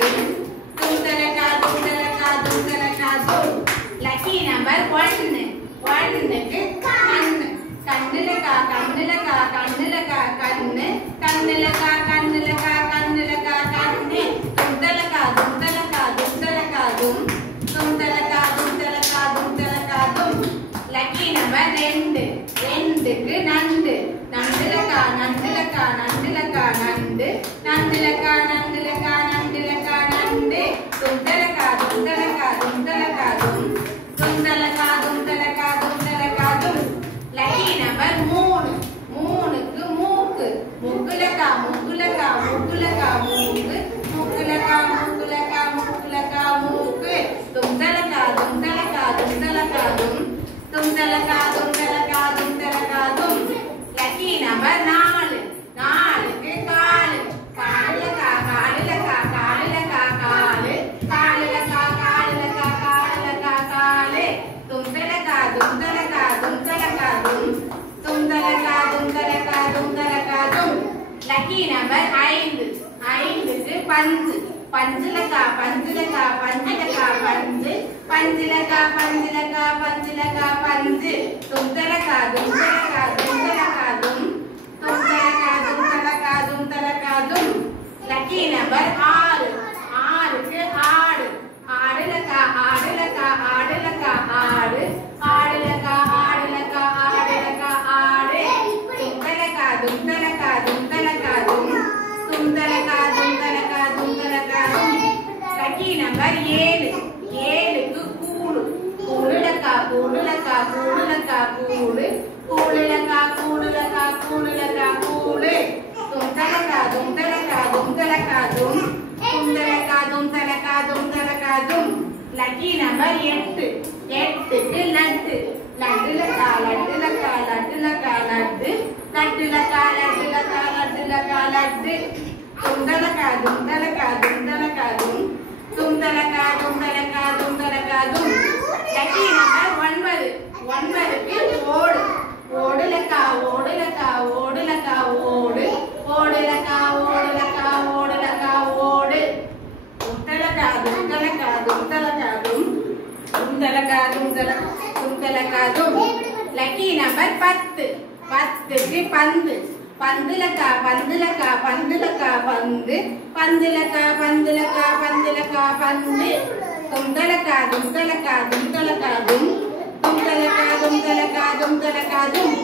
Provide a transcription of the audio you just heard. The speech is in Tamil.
தும் துந்தலகா துந்தலகா துந்தலகா தும். Lucky number 1. 1க்கு கண்ணு. கண்ணுலகா கண்ணுலகா கண்ணுலகா கண்ணு. கண்ணுலகா கண்ணுலகா கண்ணுலகா கண்ணு. துந்தலகா துந்தலகா துந்தலகா தும் துந்தலகா துந்தலகா துந்தலகா தும். Lucky number 2. 2க்கு நண்டு. நண்டுலகா நண்டுலகா நண்டுலகா நண்டு. நண்டுலகா நண்டுலகா நண்டுலகா நண்டு. துந்தலகா துந்தலகா துந்தலகா தும் துந்தலகா துந்தலகா துந்தலகா தும். Lucky number 3. 3க்கு மூக்கு. முக்குலகா முக்குலகா முக்குலகா மூக்கு. முக்குலகா முக்குலகா முக்குலகா மூக்கு. துந்தலகா துந்தலகா துந்தலகா தும் துந்தலகா துந்தலகா துந்தலகா தும். Lucky number 4. 4க்கு காலு. காலுலகா காலுலகா காலுலகா காலு. காலுலகா காலுலகா காலுலகா காலு. துந்தலகா துந்தலகா துந்தலகா தும் துந்தலகா துந்தலகா துந்தலகா தும். Lucky number 5. 5க்கு பஞ்சு. பஞ்சுலகா பஞ்சுலகா பஞ்சுலகா பஞ்சு. பஞ்சுலகா பஞ்சுலகா பஞ்சுலகா பஞ்சு. துந்தலகா துந்தலகா துந்தலகா தும் துந்தலகா துந்தலகா துந்தலகா தும். Lucky number 6. 6க்கு ஆடு. ஆடுலகா ஆடுலகா ஆடுலகா ஆடு. ஆடுலகா ஆடுலகா ஆடுலகா ஆடு. துந்தலகா துந்தலகா துந்தலகா தும் துந்தலகா துந்தலகா துந்தலகா தும். Lucky number 7. 7க்கு கூடு. கூடுலகா கூடுலகா கூடுலகா கூடு. கூடுலகா கூடுலகா கூடுலகா கூடு. துந்தலகா துந்தலகா துந்தலகா தும் துந்தலகா துந்தலகா துந்தலகா தும். Lucky number 8. 8க்கு லட்டு. லட்டுலகா லட்டுலகா லட்டுலகா லட்டு. லட்டுலகா லட்டுலகா லட்டுலகா லட்டு. துந்தலகா துந்தலகா துந்தலகா தும் துந்தலகா துந்தலகா துந்தலகா தும். Lucky number 9. 9க்கு ஓடு. ஓடுலகா ஓடுலகா ஓடுலகா ஓடு. ஓடுலகா ஓடுலகா ஓடுலகா ஓடு. துந்தலகா துந்தலகா துந்தலகா தும் துந்தலகா துந்தலகா துந்தலகா தும். Lucky number 10. 10க்கு பந்து. பந்துலகா பந்துலகா பந்துலகா பந்து. பந்துலகா பந்துலகா பந்துலகா பந்து. துந்தலகா துந்தலகா துந்தலகா தும் துந்தலகா துந்தலகா துந்தலகா தும்.